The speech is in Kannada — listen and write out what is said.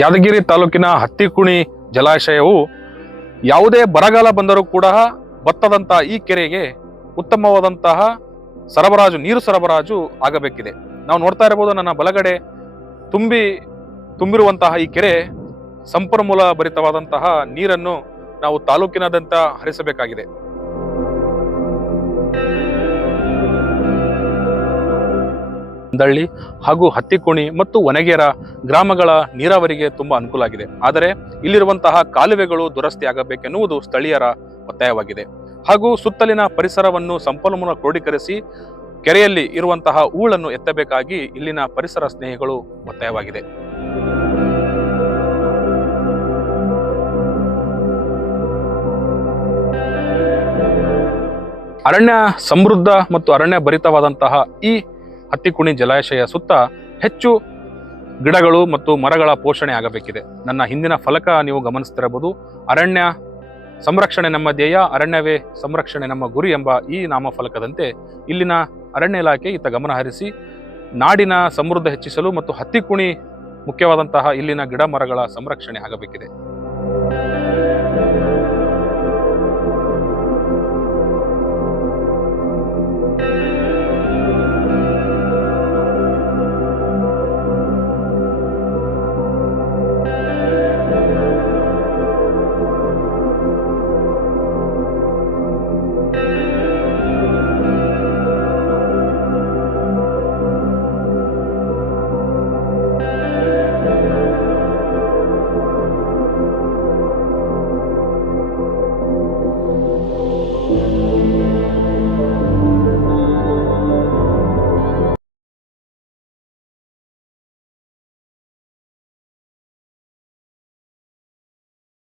ಯಾದಗಿರಿ ತಾಲೂಕಿನ ಹತ್ತಿಕುಣಿ ಜಲಾಶಯವು ಯಾವುದೇ ಬರಗಾಲ ಬಂದರೂ ಕೂಡ ಬತ್ತದಂತಹ ಈ ಕೆರೆಗೆ ಉತ್ತಮವಾದಂತಹ ನೀರು ಸರಬರಾಜು ಆಗಬೇಕಿದೆ. ನಾವು ನೋಡ್ತಾ ಇರಬಹುದು, ನನ್ನ ಬಲಗಡೆ ತುಂಬಿರುವಂತಹ ಈ ಕೆರೆ ಸಂಪನ್ಮೂಲ ಭರಿತವಾದಂತಹ ನೀರನ್ನು ನಾವು ತಾಲೂಕಿನಾದ್ಯಂತ ಹರಿಸಬೇಕಾಗಿದೆ. ದಳ್ಳಿ ಹಾಗೂ ಹತ್ತಿಕುಣಿ ಮತ್ತು ವನಗೇರ ಗ್ರಾಮಗಳ ನೀರಾವರಿಗೆ ತುಂಬಾ ಅನುಕೂಲ ಆಗಿದೆ. ಆದರೆ ಇಲ್ಲಿರುವಂತಹ ಕಾಲುವೆಗಳು ದುರಸ್ತಿ ಆಗಬೇಕೆನ್ನುವುದು ಸ್ಥಳೀಯರ ಒತ್ತಾಯವಾಗಿದೆ. ಹಾಗೂ ಸುತ್ತಲಿನ ಪರಿಸರವನ್ನು ಸಂಪನ್ಮೂಲ ಕ್ರೋಢೀಕರಿಸಿ ಕೆರೆಯಲ್ಲಿ ಇರುವಂತಹ ಹೂಳನ್ನು ಎತ್ತಬೇಕಾಗಿ ಇಲ್ಲಿನ ಪರಿಸರ ಸ್ನೇಹಿಗಳು ಒತ್ತಾಯವಾಗಿದೆ. ಅರಣ್ಯ ಸಮೃದ್ಧ ಮತ್ತು ಅರಣ್ಯ ಭರಿತವಾದಂತಹ ಈ ಹತ್ತಿಕುಣಿ ಜಲಾಶಯ ಸುತ್ತ ಹೆಚ್ಚು ಗಿಡಗಳು ಮತ್ತು ಮರಗಳ ಪೋಷಣೆ ಆಗಬೇಕಿದೆ. ನನ್ನ ಹಿಂದಿನ ಫಲಕ ನೀವು ಗಮನಿಸ್ತಿರಬಹುದು. ಅರಣ್ಯ ಸಂರಕ್ಷಣೆ ನಮ್ಮ ಧ್ಯೇಯ, ಅರಣ್ಯವೇ ಸಂರಕ್ಷಣೆ ನಮ್ಮ ಗುರಿ ಎಂಬ ಈ ನಾಮಫಲಕದಂತೆ ಇಲ್ಲಿನ ಅರಣ್ಯ ಇಲಾಖೆ ಇತ್ತ ಗಮನ ಹರಿಸಿ ನಾಡಿನ ಸಮೃದ್ಧ ಹೆಚ್ಚಿಸಲು ಮತ್ತು ಹತ್ತಿಕುಣಿ ಮುಖ್ಯವಾದಂತಹ ಇಲ್ಲಿನ ಗಿಡ ಮರಗಳ ಸಂರಕ್ಷಣೆ ಆಗಬೇಕಿದೆ.